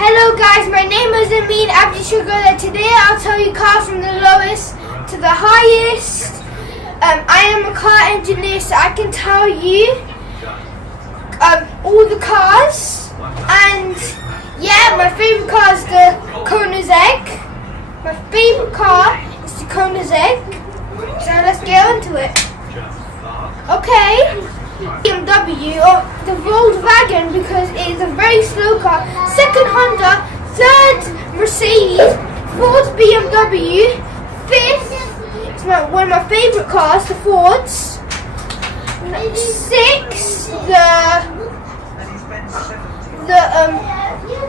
Hello guys, my name is Amin Abdi Sugar and today I'll tell you cars from the lowest to the highest. I am a car engineer, so I can tell you all the cars. And yeah, my favourite car is the Koenigsegg. My favourite car is the Koenigsegg. So let's get on to it. Okay. BMW or the Volkswagen because it is a very slow car. Second Honda, third Mercedes, fourth BMW, fifth it's one of my favourite cars, the Fords. Sixth the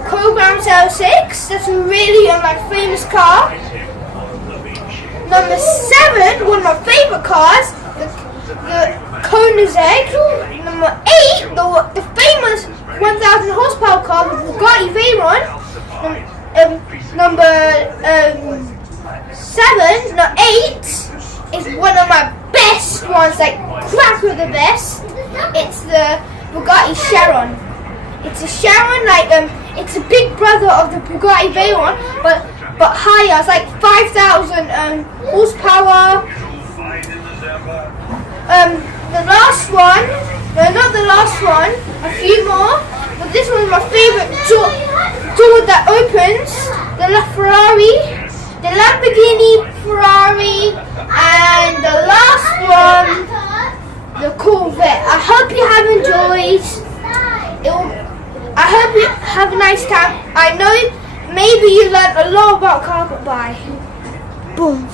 Program L6. That's a really famous car. Number 7, one of my favourite cars, the Koenigsegg. Number 8, the famous 1000 horsepower car, the Bugatti Veyron. Number 7, no 8 is one of my best ones, like cracker the best. It's the Bugatti Chiron. It's a Chiron, it's a big brother of the Bugatti Veyron, but higher. It's like 5,000 horsepower. The last one, no, not the last one, a few more, but this one is my favourite door that opens, the Ferrari, the Lamborghini Ferrari, and the last one, the Corvette. I hope you have enjoyed. I hope you have a nice time. I know maybe you learned a lot about car, but bye. Boom.